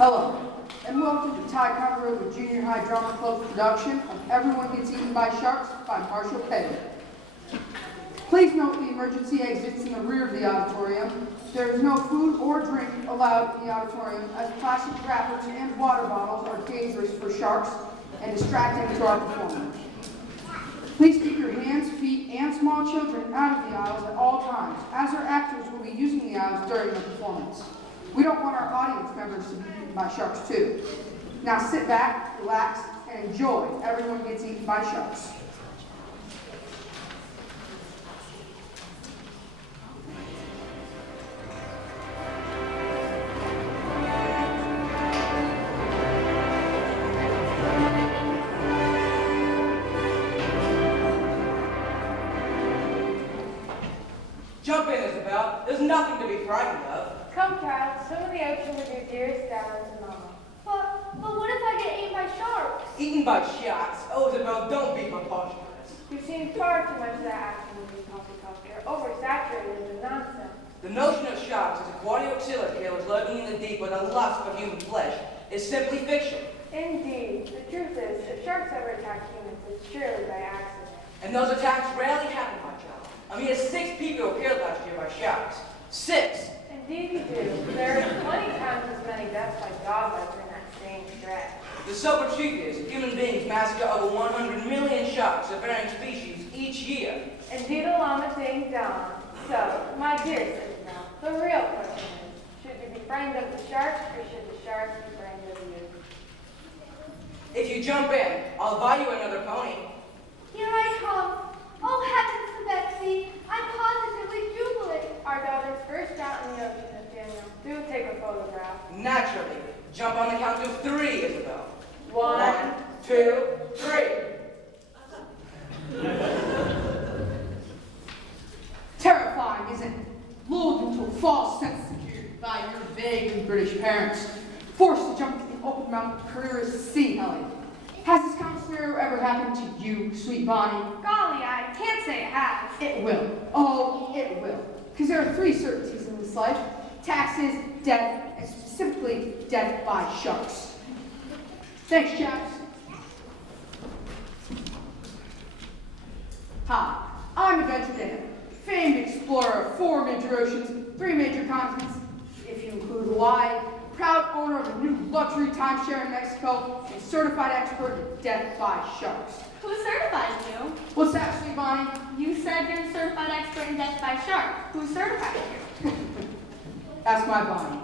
Hello, and welcome to Ticonderoga Junior High Drama Club's production of Everyone Gets Eaten by Sharks by Marshall Pailet. Please note the emergency exits in the rear of the auditorium. There is no food or drink allowed in the auditorium, as plastic wrappers and water bottles are dangerous for sharks and distracting to our performers. Please keep your hands, feet, and small children out of the aisles at all times, as our actors will be using the aisles during the performance. We don't want our audience members to be eaten by sharks too. Now sit back, relax, and enjoy Everyone Gets Eaten by Sharks. Jump in, Isabel. There's nothing to be frightened of. Come, child, swim in the ocean with your dearest darling to Mama. But what if I get eaten by sharks? Eaten by sharks? Oh, Isabel, don't be preposterous. You've seen far too much of that action movie poppycock. They're oversaturated with nonsense. The notion of sharks as aquatic auxiliary killers lurking in the deep with a lust for human flesh is simply fiction. Indeed. The truth is, if sharks ever attack humans, it's surely by accident. And those attacks rarely happen, my child. I mean, 6 people were killed last year by sharks. 6! Indeed you do. There are 20 times as many deaths by dog bites in that same stretch. The sober truth is, human beings massacre over 100 million sharks of varying species each year. Indeed, a llama thing done. So, my dear Isabel, the real question is, should you be frightened of the sharks, or should the sharks be frightened of you? If you jump in, I'll buy you another pony. Here I come. Oh, heavens, Betsy. I'm positively jubilant. Our daughter's first out in the ocean, Nathaniel. Do take a photograph. Naturally. Jump on the count of 3, Isabel. 1, 2, 3. Terrifying, isn't it? Lulled into a false sense of security by your vaguely British parents, forced to jump into the open mountain career's sea, Ellie. Has this kind of scenario ever happened to you, sweet Bonnie? Golly, I can't say it has. It will. Oh, it will. Because there are 3 certainties in this life: taxes, death, and specifically death by sharks. Thanks, chaps. Hi, I'm Adventure Dan, famed explorer of 4 major oceans, 3 major continents, if you include Hawaii, proud owner of a new luxury timeshare in Mexico, and certified expert in death by sharks. Who certified you? What's that, sweet Bonnie? You said you're a certified expert in death by shark. Who certified you? That's my Bonnie.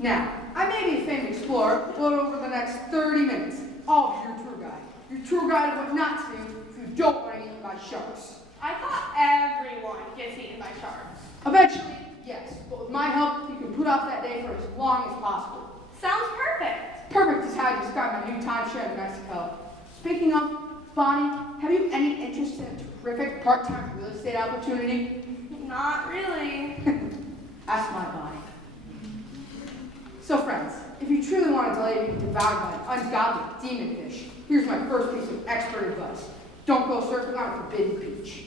Now, I may be a famed explorer, but over the next 30 minutes, I'll be your tour guide. Your tour guide of what not to do if you don't want to get eaten by sharks. I thought everyone gets eaten by sharks. Eventually, yes, but with my help, you can put off that day for as long as possible. Sounds perfect. Perfect is how I describe my new timeshare in Mexico. Speaking of, Bonnie, have you any interest in a terrific part-time real estate opportunity? Not really. That's my Bonnie. So friends, if you truly want to delay being devoured by an ungodly demon fish, here's my first piece of expert advice. Don't go surfing on a forbidden beach.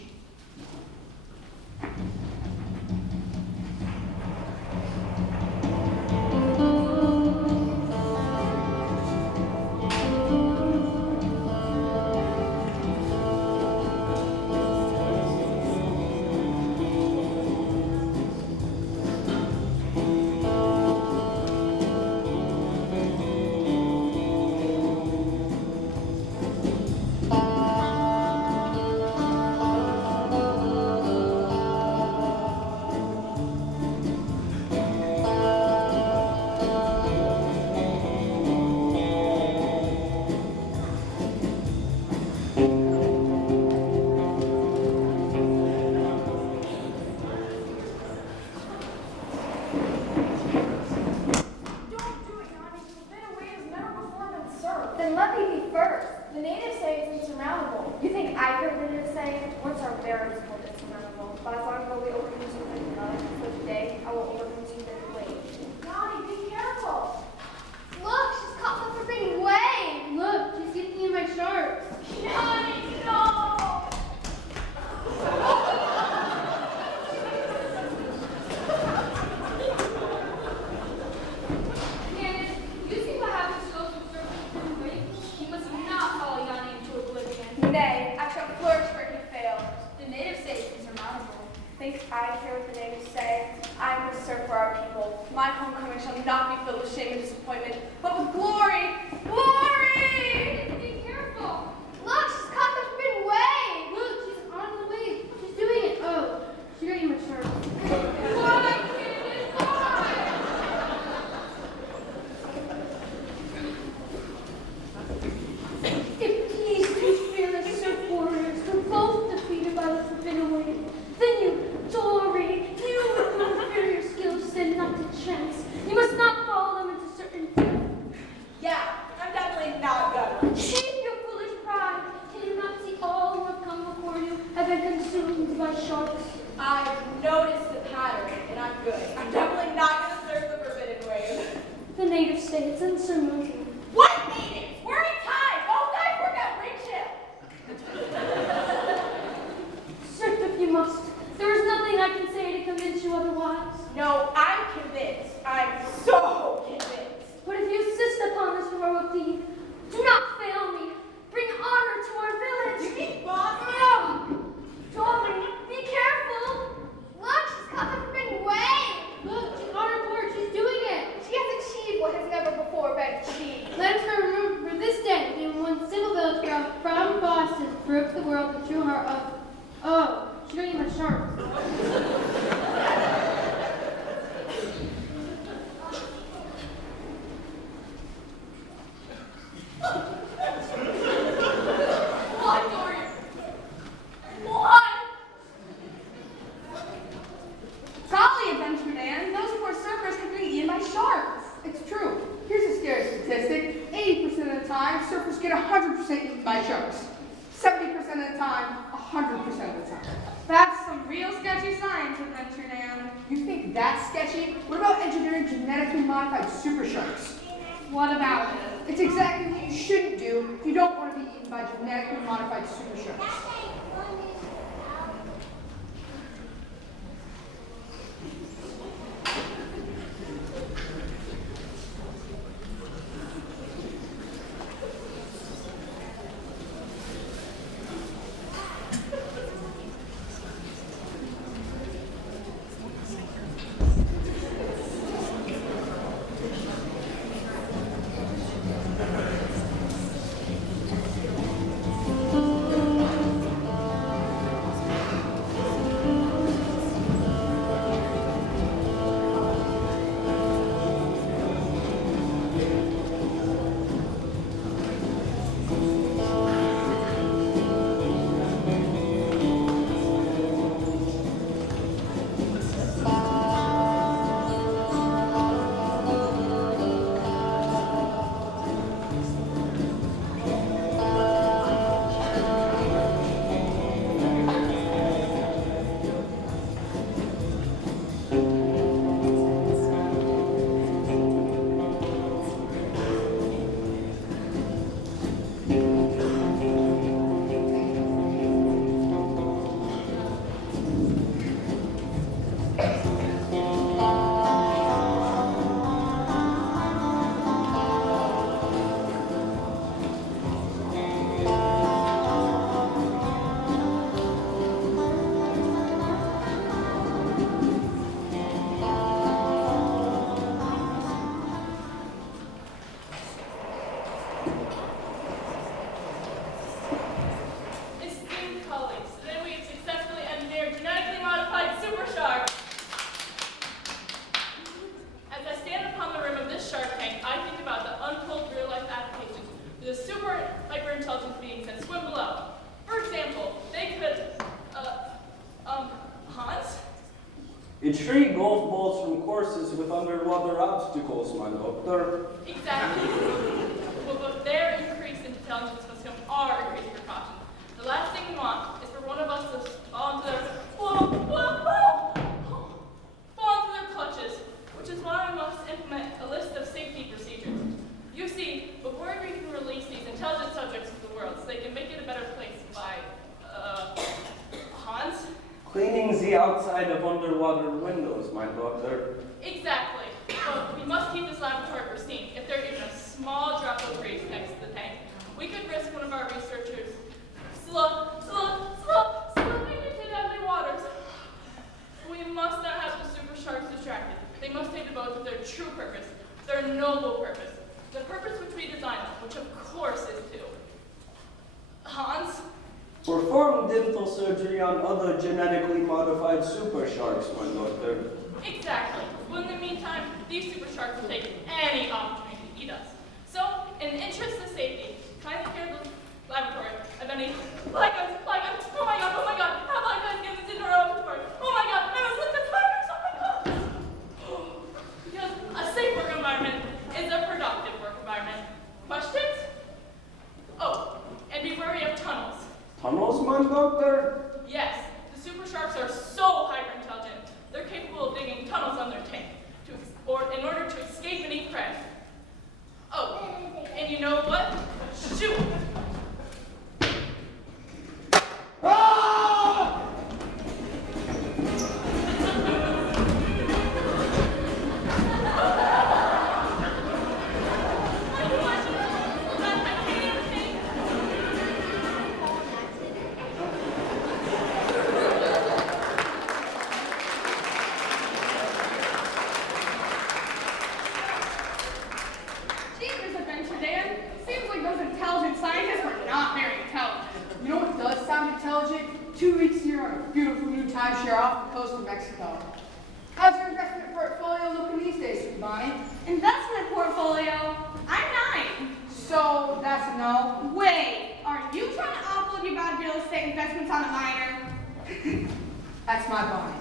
Then let me be first. The natives say it's insurmountable. You think I heard the natives say once our barracks called it insurmountable. But as long as we overcome something another, so today I will overcome something weight. Johnny, be careful. Look, she's caught the forbidden way. Look, she's getting in my sharks. Johnny, no! Candace, you seem I hear what the natives say. I must serve for our people. My homecoming shall not be filled with shame and disappointment, but with glory. Glory! Be careful. Look, she's caught the forbidden way. Look, she's on the way. She's doing it. Oh, she got you my shirt. Why, Candace, why? If these two fearless surf warriors were both defeated by the forbidden way, then you, Dory, you with your inferior skills stand not to chance. You must not follow them into certain death. Yeah, I'm definitely not gonna. Keep your foolish pride. Can you not see all who have come before you have been consumed by sharks? I've noticed the pattern, and I'm good. I'm definitely not gonna serve the forbidden way. The natives say it's insurmountable. What natives? We're in time. Those guys work at Rachel. Surf if you must. There is nothing I can say to convince you otherwise. No, I'm convinced. I'm so convinced. But if you insist upon this heroic deed, do not fail me. Bring honor to our village. You mean boss? No! Dory, be careful. Look, she's caught the forbidden way. Look, she's on her board. She's doing it. She has achieved what has never before been achieved. Let us remember this day when one single village girl from Boston broke the world the true heart of. Oh, she don't even sharp. Why, Dorian? Why? Golly, Adventure Man, those poor surfers could be eaten by sharks. It's true. Here's a scary statistic. 80% of the time, surfers get 100% eaten by sharks. 70% of the time, 100% of the time. That's some real sketchy science, Adventure Man. You think that's sketchy? What about engineering genetically modified super sharks? What about it? It's exactly what you shouldn't do if you don't want to be eaten by genetically modified super sharks. Intrigue golf balls from courses with underwater obstacles, my doctor. Exactly. Well, both their increase in intelligence must come our increased precaution. The last thing we want is for one of us to fall into their clutches, which is why we must implement a list of safety procedures. You see, before we can release these intelligent subjects to the world so they can make it a better place by, Hans? Cleaning the outside of underwater windows, my doctor. Exactly. But we must keep this laboratory pristine. If there's even a small drop of grease next to the tank, we could risk one of our researchers slipping into deadly waters. Perform dental surgery on other genetically modified super sharks, my doctor. Exactly. But in the meantime, these super sharks will take any opportunity to eat us. So, in the interest of safety, kindly clear the laboratory of any black guys. Oh my god, how black guys get into our laboratory? Oh my god, I must look at tigers, oh my god! Because a safe work environment is a productive work environment. Questions? Oh, and be wary of tunnels. Tunnels, my doctor? Yes, the super sharks are so hyper-intelligent, they're capable of digging tunnels on their tank in order to escape any prey. Oh, and you know what? Shoot! Ah! Jeepers, Adventure Dan. Seems like those intelligent scientists were not very intelligent. You know what does sound intelligent? 2 weeks here on a beautiful new timeshare off the coast of Mexico. How's your investment portfolio looking these days, sweet Bonnie? Investment portfolio? I'm 9. So, that's a no. Wait, are you trying to offload your bad real estate investments on a minor? That's my Bonnie.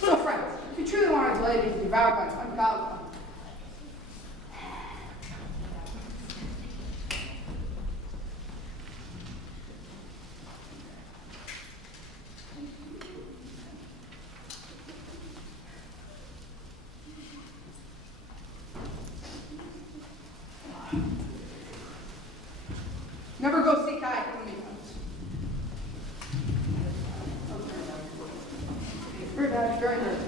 So, friends, if you truly want to delay being devoured by ungodly... Never go see kayaking when he comes. Very nice, very nice.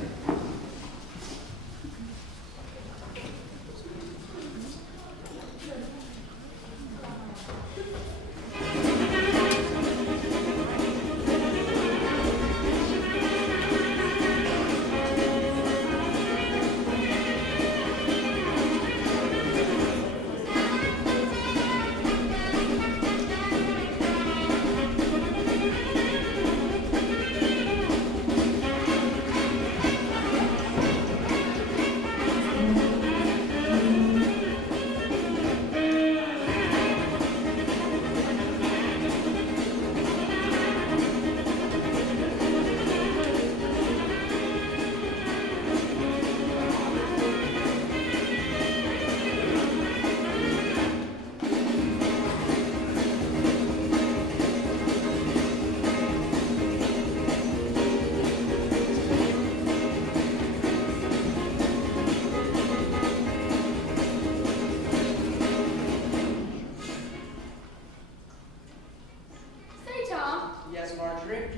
Say, Tom, Yes, Marjorie?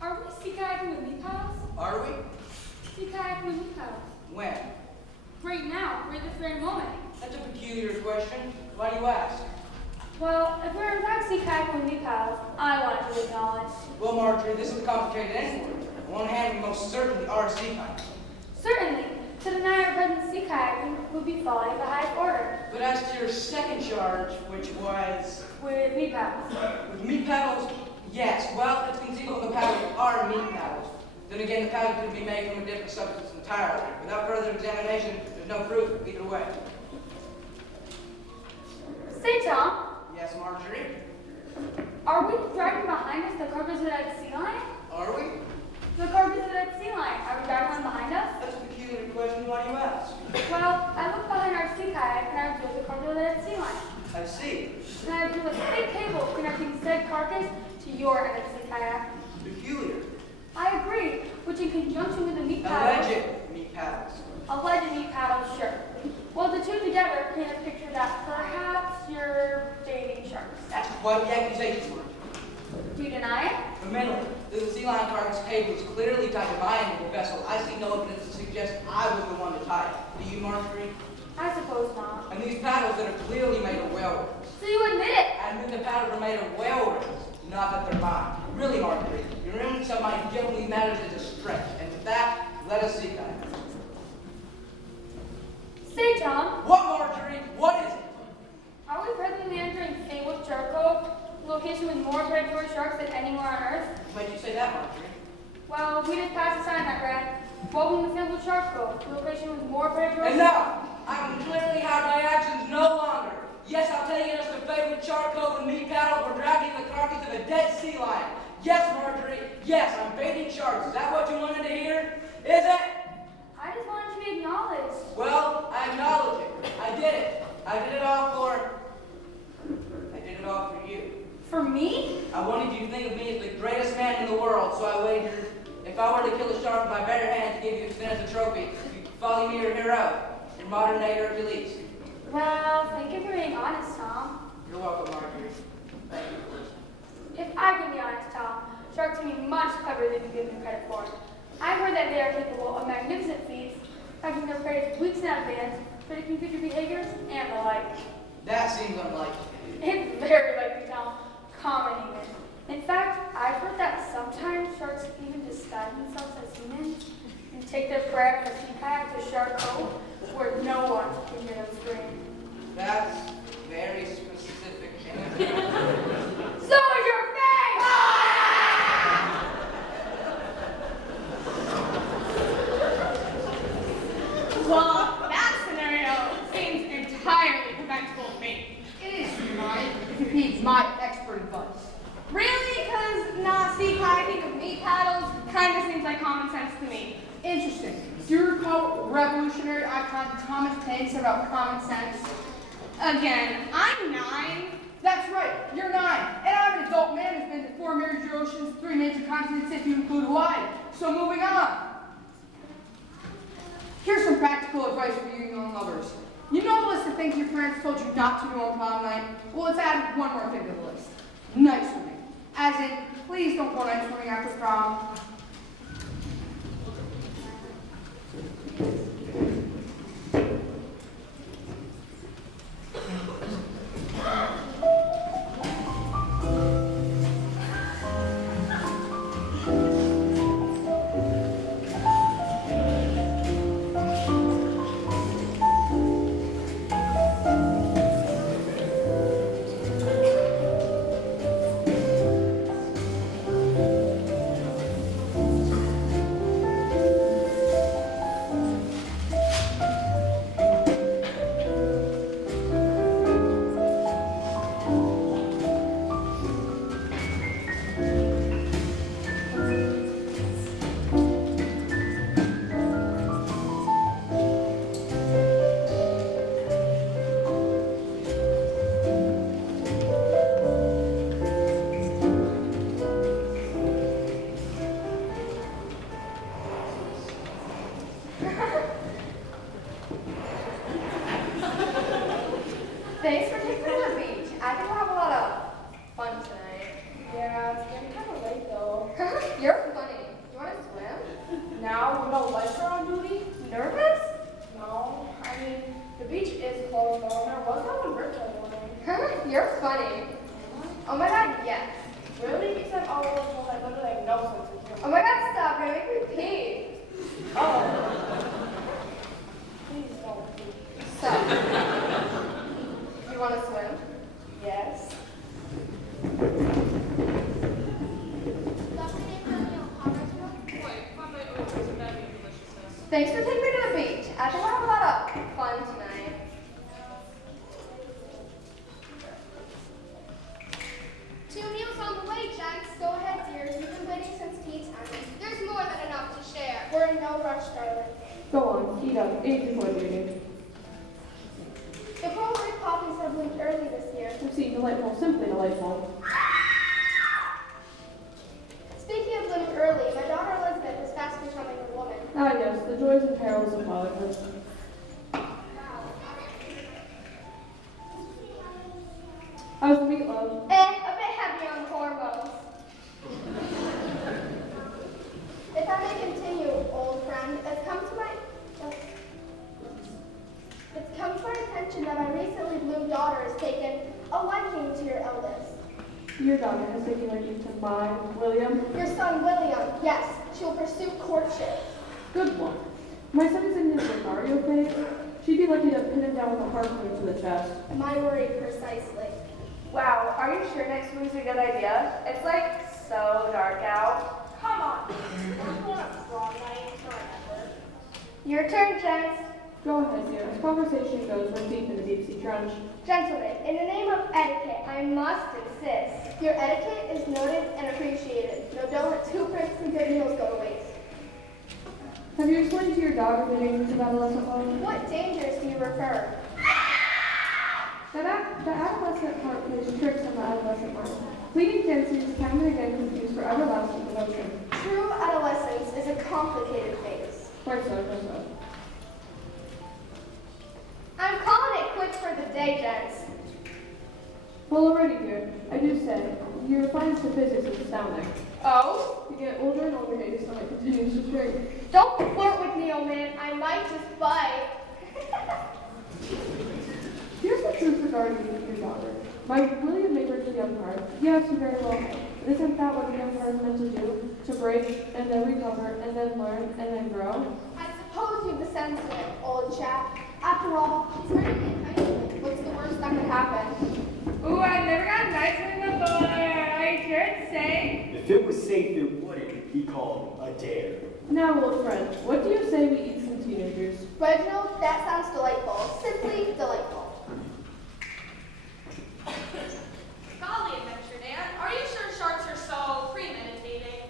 are we sea kayaking with leaf paddles? Are we? Sea kayaking with leaf paddles. When? Right now, right this very moment. That's a peculiar question. Why do you ask? Well, if we're in fact sea kayaking with leaf paddles, I want it to be acknowledged. Well, Marjorie, this is complicated anyway. On one hand, we most certainly are sea kayakers. Certainly, to deny our present sea kayaking would be folly of the highest order. But as to your second charge, which was With leaf paddles. with meat paddles, yes. Well, it's conceivable the paddles are meat paddles. Then again, the paddle could be made from a different substance entirely. Without further examination, there's no proof either way. Say, Tom, Yes, Marjorie? are we dragging behind us the carpet-headed sea lion? Are we? The carpet-headed sea lion, are we dragging one behind us? That's a peculiar question. Why do you ask? Well, I looked behind our sea kayak and I observed the carpet-headed sea lion. I see. And I observed a thick cable connecting said carcass to your end of the sea kayak. Peculiar. I agree, which in conjunction with the meat paddles... Alleged meat paddles. Alleged meat paddles, sure. Well, the two together paint a picture that perhaps you're baiting sharks. That's quite the accusation, Marjorie. Do you deny it? Fundamentally, the sea lion carcass cable is clearly tied to my end of the vessel. I see no evidence to suggest I was the one to tie it. Do you, Marjorie? I suppose not. And these paddles that are clearly made of whale rings. So you admit it? I admit the paddles are made of whale rings, not that they're mine. Really, Marjorie, your remnants of my guilty matters is a stretch. And with that, let us see that. Say, Tom, What, Marjorie? What is it? are we presently entering fabled Jericho, located location with more predatory sharks than anywhere on Earth? Why'd you say that, Marjorie? Well, we just passed a sign that read, welcome to Filled Shark Cove, the location with more predatory Enough! I can clearly hide my actions no longer. Yes, I've taken us to favorite shark cove and meat paddle for dragging the carcass of a dead sea lion. Yes, Marjorie, yes, I'm baiting sharks. Is that what you wanted to hear? Is it? I just wanted you to acknowledge. Well, I acknowledge it. I did it. I did it all for you. For me? I wanted you to think of me as the greatest man in the world, so I wagered, if I were to kill a shark with my bare hands to give you as a trophy, you'd follow me your hero, your modern day Hercules. Well, thank you for being honest, Tom. You're welcome, Marjorie. Thank you for listening. If I can be honest, Tom, sharks can be much cleverer than you give them credit for. I've heard that they are capable of magnificent feats, tracking their prey weeks in advance, predicting future behaviors, and the like. That seems unlikely. It's very likely, Tom. Common even. In fact, I've heard that sometimes sharks even disguise themselves as humans and take their prey out of the sea pack to Shark Cove, where no one can hear them scream. That's very specific. So is your face! Well, that scenario seems entirely preventable to me. It is mine, if it needs my expert advice. Really? Because not sea kayaking with meat paddles kind of seems like common sense to me. Interesting. Do you recall what revolutionary icon Thomas Paine said about common sense? Again, I'm 9. That's right, you're 9. And I'm an adult man who's been to 4 major oceans, 3 major continents if you include Hawaii. So moving on. Here's some practical advice for you young lovers. You know the list of things your parents told you not to do on prom night? Well, let's add one more thing to the list. Night swimming. As in, please don't go night swimming after prom. Thanks for taking me to the beach. I think we'll have a lot of fun tonight. Yeah, it's getting kind of late though. You're funny. You want to swim? Now, when no lights are on duty? Nervous? No. I mean, the beach is closed, though, and there was no one virtual morning. You're funny. Oh my god, yes. Really? You said all those rules, I literally have no sense of humor. Oh my god, stop. You're making me pee. Oh. Please don't. So, you want to swim? Yes. Thanks for taking me to the beach. I think we'll have a lot of fun tonight. Two meals on the way, Jax. Go ahead, dear. You've been waiting since tea time. There's more than enough to share. We're in no rush, darling. Go on, eat up. Eat before leaving. The coral reef poppies have bloomed early this year. I've seen delightful, simply delightful. Speaking of blooming early, my daughter Elizabeth is fast becoming a woman. Ah, yes, the joys and perils of fatherhood. How's the meatloaf? And a bit heavy on the hormones. If I may continue, old friend, it's come to my attention that my recently bloomed daughter has taken a liking to your eldest. Your daughter has taken a liking to mine, William. Your son William, yes, she will pursue courtship. Good one. My son is in his Mario phase. She'd be lucky to pin him down with a harpoon to the chest. My worry precisely. Wow, are you sure next week's a good idea? It's like so dark out. Come on, we're going to prom night to remember. Your turn, gents. Go ahead, dear. As conversation goes, we're deep in the deep sea trench. Gentlemen, in the name of etiquette, I must insist. Your etiquette is noted and appreciated. No, don't let two perfectly good meals go to waste. Have you explained to your daughter the dangers of adolescent love? What dangers do you refer? The adolescent heart plays tricks on the adolescent mind. Fleeting fancies time and again confused for everlasting devotion. True adolescence is a complicated phase. Quite so, quite so. I'm calling it quits for the day, gents. Well, already, dear, I do say, your refined to physics is astounding. Oh? You get older and older, yet your stomach continues to shrink. Don't flirt with me, old man. I might just bite. Here's the truth regarding your daughter. My William Maker's a young heart. Yes, you very well may. But isn't that what a young heart is meant to do? To break, and then recover, and then learn, and then grow? I suppose you've the sense of it, old chap. After all, he's ready to get high. What's the worst that could happen? Ooh, I've never gotten nicer before, I should say. If it was safe, it wouldn't be called a dare. Now, old friend, what do you say we eat some teenagers? Reginald, that sounds delightful. Simply delightful. Golly, Adventure Dan, are you sure sharks are so premeditating?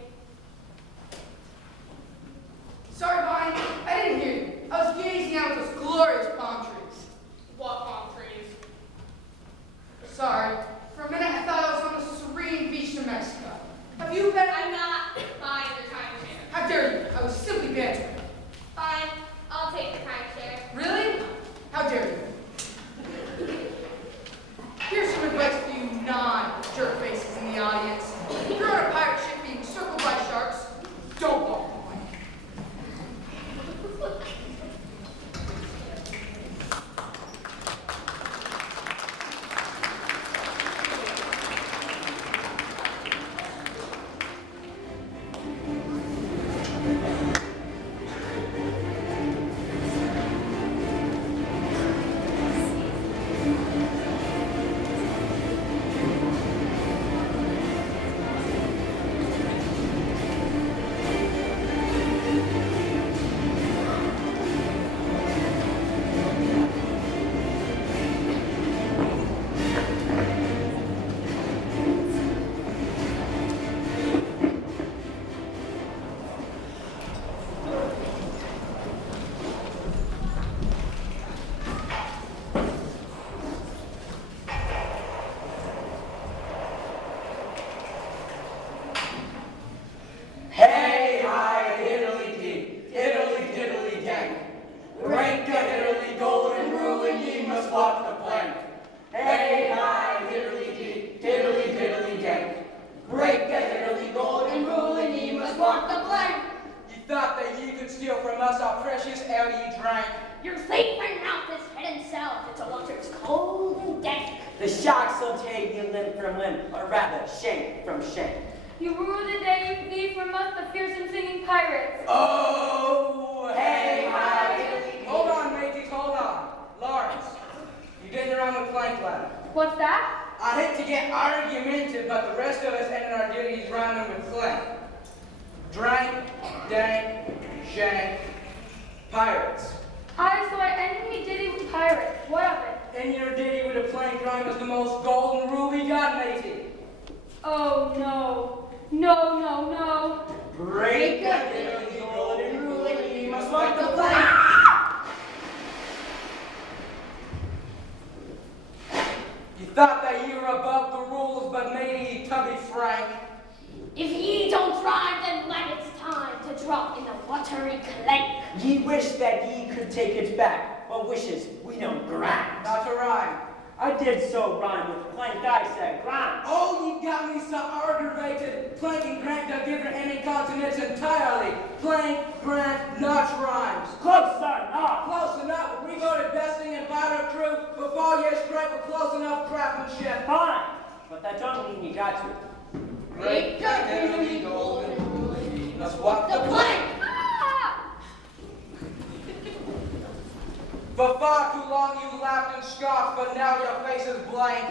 Sorry, Bonnie, I didn't hear you. I was gazing out at those glorious palm trees. What palm trees? Sorry, for a minute I thought I was on the serene beach of Mexico. Have you been? I'm not buying the timeshare. How dare you? I was simply bantering. Fine, I'll take the timeshare. Really? How dare you? Here's some advice for you non-jerk faces in the audience. If you're on a pirate ship being circled by sharks, don't walk the plank. Hey, hi, diddly-dee, diddly-diddly-dank. Rank a diddly golden rule and ye must walk the plank. Hey, hi, diddly-dee, diddly-diddly-dank. Break the diddly golden rule and ye must walk the plank. You thought that ye could steal from us our precious ale ye drank. Your thieving mouth is hidden south. It's a water's cold and dank. The sharks will tear you limb from limb, or rather shank from shank. You rue the day you flee from us, the fearsome singing pirates. Oh, hey, hi, diddly-dee. Hold on, mateys, hold on. Lawrence, you getting around with plank ladder. What's that? I hate to get argumentative, but the rest of us ended our duties rhyming with clank. Drank, dank, shank, pirates. So I ended me ditty with pirates. What of it? And your ditty with a plank rhyme is the most golden rule we got, matey. Oh no. No, no, no. Break the diddly golden rule and ye must walk the plank. You thought that you were above the rules, but matey, to be frank, If ye don't drive, then let it's time to drop in the watery clank. Ye wish that ye could take it back, but wishes we don't grant. not to rhyme. I did so rhyme with plank, I said grant. Oh, you got me so aggravated. Plank and grant are different any consonants entirely. Plank, grant, not rhymes. Close enough. Close enough. We voted best thing in powder crew for 4 years straight with close enough craftsmanship. Fine, but that don't mean you got to. Break the diddly golden rule, ye must walk the plank. For far too long you laughed and scoffed, but now your face is blank.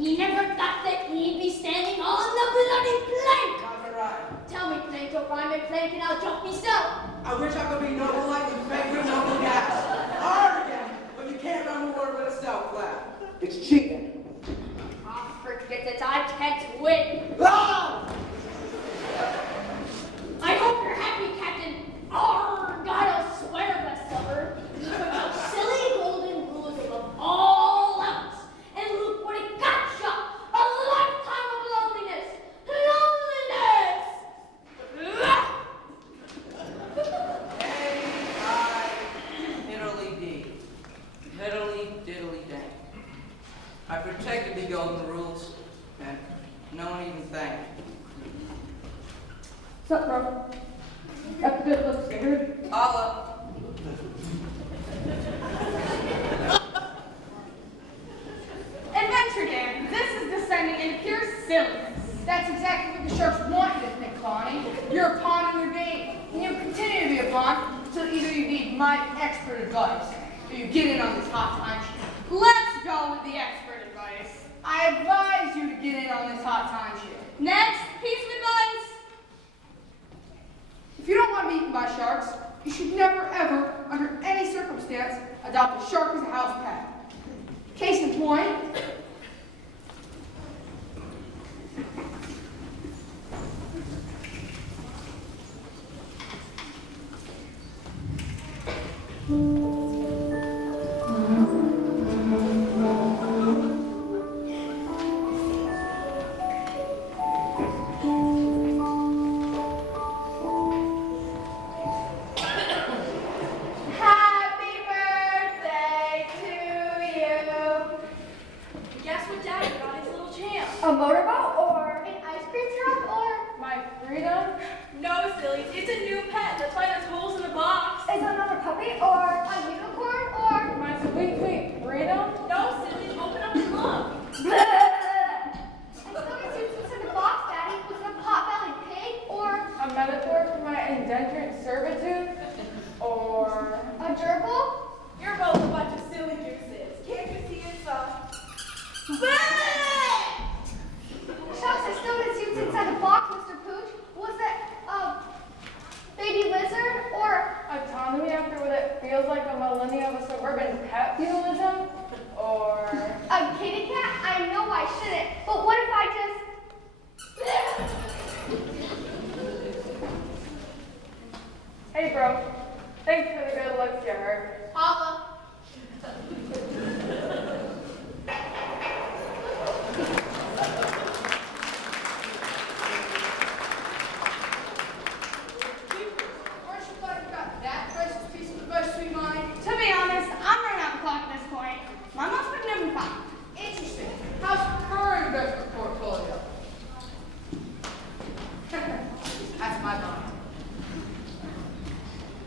He never thought that he'd be standing on the bloody plank. That's right. Tell me plank, don't rhyme me plank, and I'll jump myself. I wish I could be noble like you, penguin, noble gas. Hard again, but you can't rhyme a word with a self flat. It's cheating. Ah, forget it, I can't win. Ah! I hope you're happy, Captain. Arr, God, I'll swear, Bestsummer. He put your silly golden rules above all else. And look what it got you. A lifetime of loneliness. Hiddly-dee. Hiddly-diddly dang. I protected the golden rules, and no one even thanked me. What's up, bro? Got the good looks figured. Holla. Adventure Gang, this is descending into pure silliness. That's exactly what the sharks want you to think, Connie. You're a pawn in their game, and you'll continue to be a pawn until either you need my expert advice or you get in on this hot time shit. Let's go with the expert advice. I advise you to get in on this hot time shit. Next piece of advice. If you don't want to be eaten by sharks, you should never, ever, under any circumstance, adopt a shark as a house pet. Case in point, Happy birthday to you. Guess what Daddy got his little champ? A motorboat or an ice cream truck or My freedom? No, silly. It's a new pet. That's why there's holes in the box. is another puppy or a unicorn or My sweet, sweet freedom? No, silly. Open up and look. I still get what's in the box, Daddy. Was it a pot-bellied pig or A metaphor for my indentured servitude? Or a gerbil? You're both a bunch of silly gooses. Can't you see it's Shucks, I still get what's inside the box, Mr. Pooch. Was it a baby lizard or autonomy after what it feels like a millennia of a suburban pet feudalism? Or a kitty cat? I know I shouldn't, but what if I just... hey, bro. Thanks for the good looks, you heard. Holla. aren't you glad you got that precious piece of advice, sweet mind? To be honest, I'm running out the clock at this point. My mom's picking up in 5. Interesting. How's your current investment portfolio? That's my mind.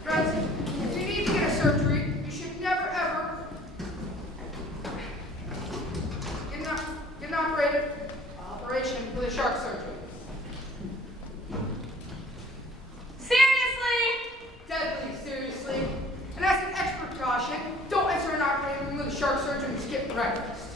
Friends, if you need to get a surgery, you should never, ever get an operation with a shark surgery. Seriously? Deadly, seriously. And as an extra precaution, don't enter an operating room with a shark surgeon and skip breakfast.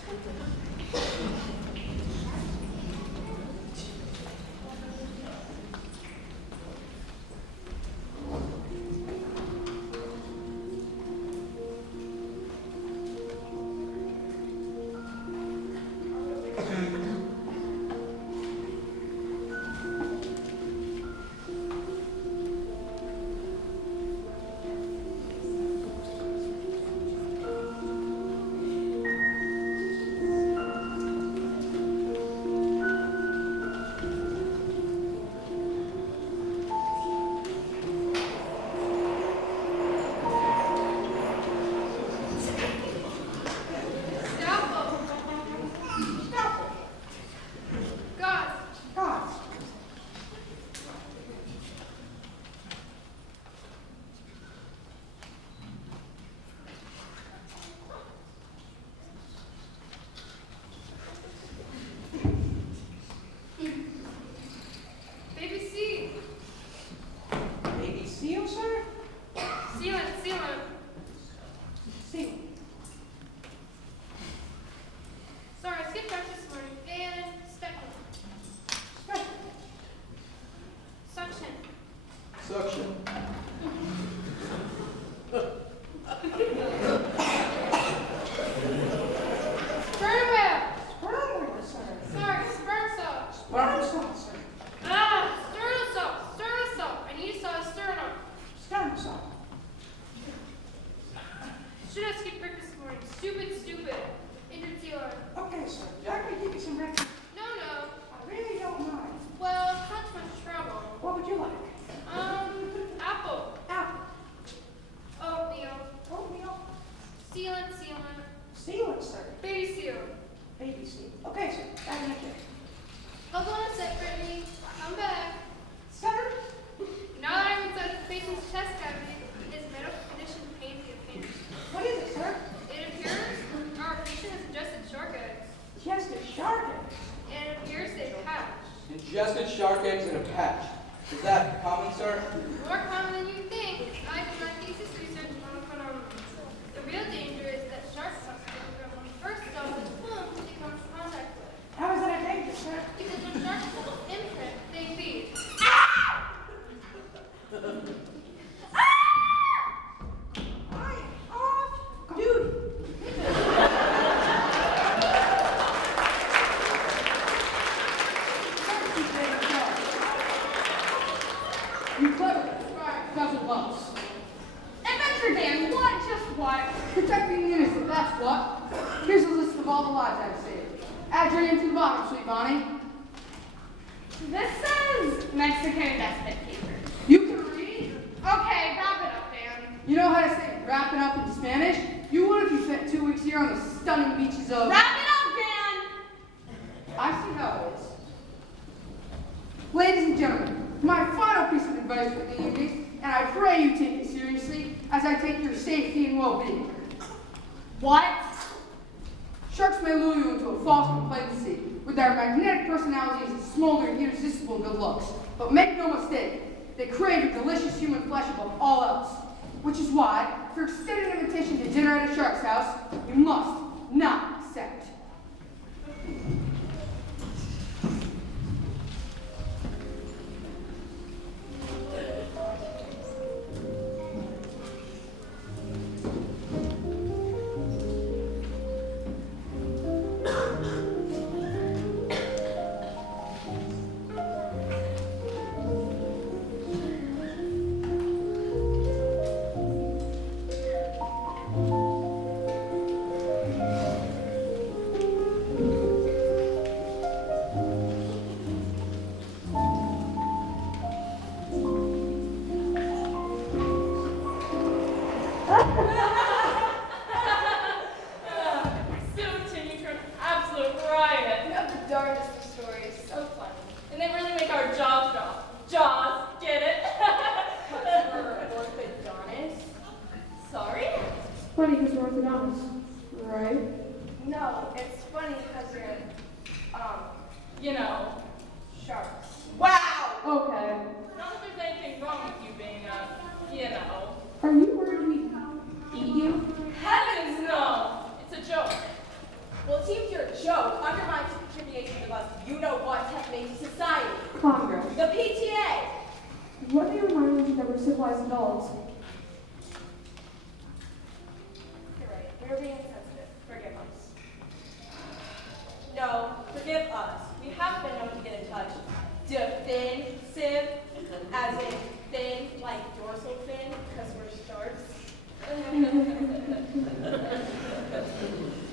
Stir sauce, sir. Stir the salt. I need sternum. Sternum sauce. Should have skipped breakfast this morning. Stupid. Agent Sealer. Okay, sir. Jack, I give you some breakfast. No. I really don't mind. Well, it's not too much trouble. What would you like? Apple. Apple. Oatmeal. Oatmeal. Sealant. Sealant, sir. Baby seal. Baby seal. Okay, sir. Back in a kick. Hold on a sec, Brittany. I'm back. Sir? Now that I'm inside the patient's chest cavity, his medical condition pains the opinion. What is it, sir? It appears our patient has ingested shark eggs. Just a shark egg. And it appears they've hatched. Ingested shark eggs in a patch. Is that common, sir? More common than you think. I've done thesis research on the phenomenon. The real danger is that sharks are when we first start with whom they come into contact with. How is that a danger, sir? Because when sharks imprint, they feed. I am off duty. You clever. Right. Doesn't lumps. Adventure Dan, what? Just what? Protecting the innocent, that's what. Here's a list of all the lives I've saved. Add your name to the bottom, sweet Bonnie. This says Mexican investment paper. You can read. Okay, wrap it up, Dan. You know how to say wrap it up in Spanish? You would if you spent 2 weeks here on the stunning beaches of... Wrap it up, Dan! I see how it is. Ladies and gentlemen, my final piece of advice for the evening, and I pray you take it seriously as I take your safety and well-being. What? Sharks may lure you into a false complacency with their magnetic personalities and smoldering, irresistible good looks. But make no mistake, they crave a delicious human flesh above all else. Which is why, for extended invitation to dinner at a shark's house, you must not accept. Funny because we're orthodontists, right? No, it's funny because you're, You know. sharks. Wow! Okay. Not that there's anything wrong with you being you know. Are you worried we eat you? Heavens no! It's a joke. Well, it seems your joke undermines the contributions of us you-know-what have made to society. Congress. The PTA! Let me remind you that we're civilized adults. You're right. We're being sensitive. Forgive us. No, forgive us. We have been known to get in touch. Defensive, as in thin, like dorsal fin, because we're sharks.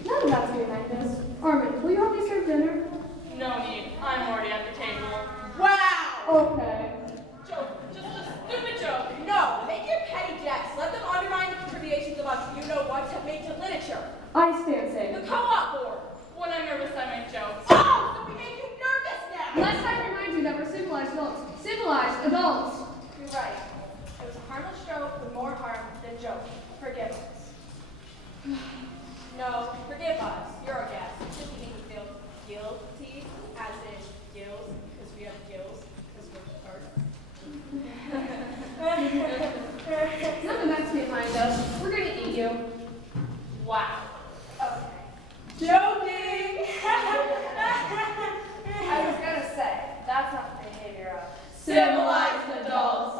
None of that's behind us. Armin, will you help me serve dinner? No need. I'm already at the table. Wow! Okay. Joke. Just a stupid joke. No, make your petty jets. Let them undermine the contributions of us you-know-what have made to literature. I stand The safe. co-op board. When I'm nervous, I make jokes. Oh, so we make you nervous now! Lest I remind you that we're civilized adults. Civilized adults. You're right. It was a harmless joke with more harm than joke. Forgive us. No, forgive us. You're our guest. Just to make you feel guilty, as in gills, because we have gills, because we're sharks. None of that's behind us. We're gonna eat you. Wow. Okay. Joking! I was gonna say, that's not the behavior of Civilized adults.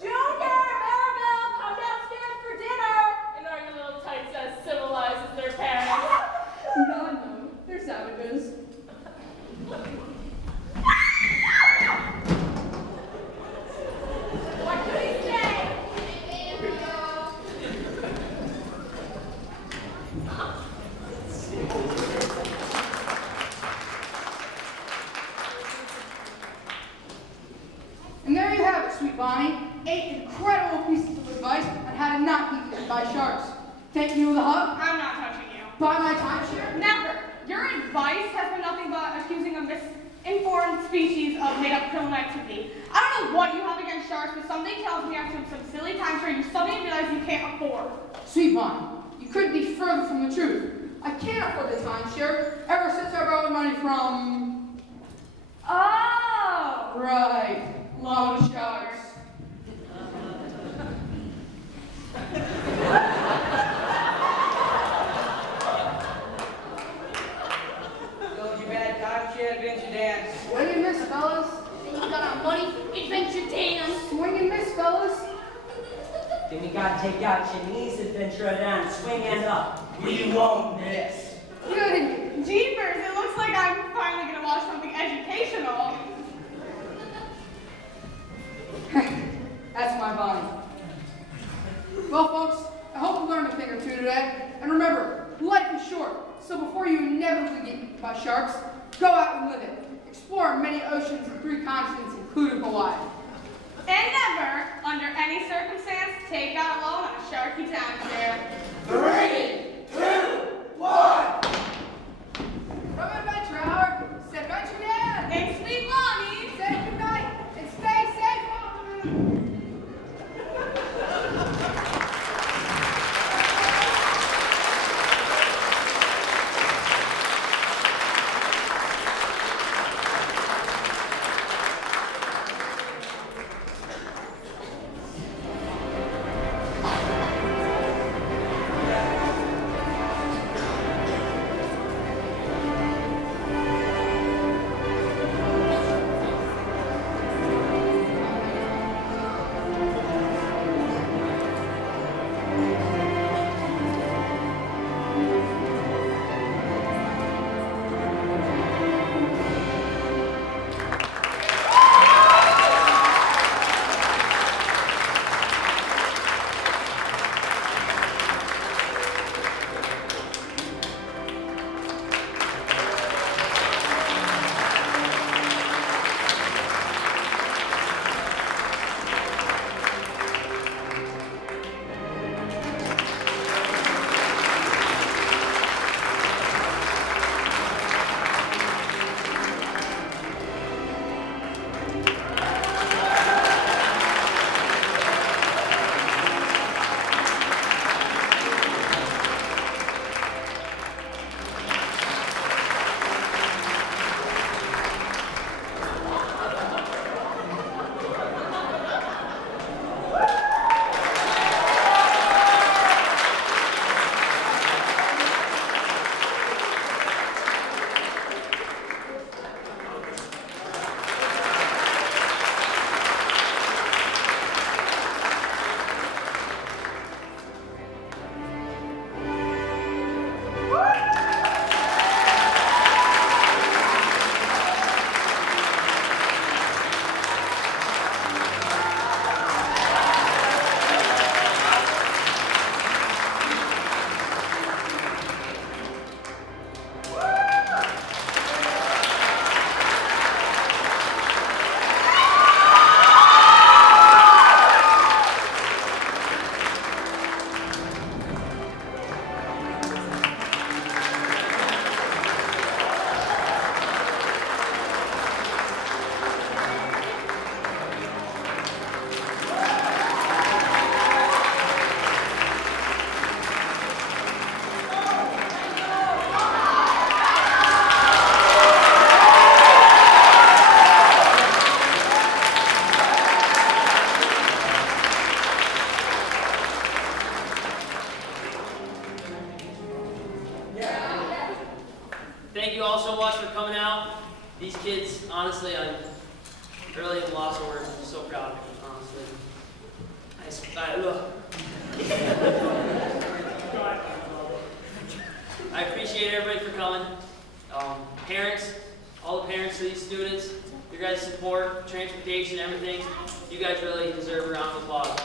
Junior, Maribel, come downstairs for dinner! And are your little tights as civilized as their parents? advice has been nothing but accusing a misinformed species of made-up criminal activity. I don't know what you have against sharks, but something tells me after some silly timeshare you suddenly realize you can't afford. Sweet Vine, you couldn't be further from the truth. I can't afford the timeshare ever since I borrowed money from... Oh! Right, loan sharks. Don't you bad timeshare adventure dance. Swing and miss, fellas. Then you got our money, adventure dance. Swing and miss, fellas. Then we gotta take out your knees, adventure down, swing and up. We won't miss. Good. Jeepers, it looks like I'm finally gonna watch something educational. That's my body. Well, folks, I hope you learned a thing or two today. And remember, life is short, so before you inevitably get eaten by sharks, go out and live it. Explore many oceans and 3 continents, including Hawaii. And never, under any circumstance, take out a loan on a sharky timeshare. 3, 2, 1. From Adventure Hour, it's Adventure Dan. And Sweet Lonnie. Say goodnight and stay safe. Thank you all so much for coming out. These kids, honestly, I'm really at a loss of words. I'm so proud of them, honestly. I appreciate everybody for coming. Parents, all the parents of these students, your guys' support, transportation, everything. You guys really deserve a round of applause.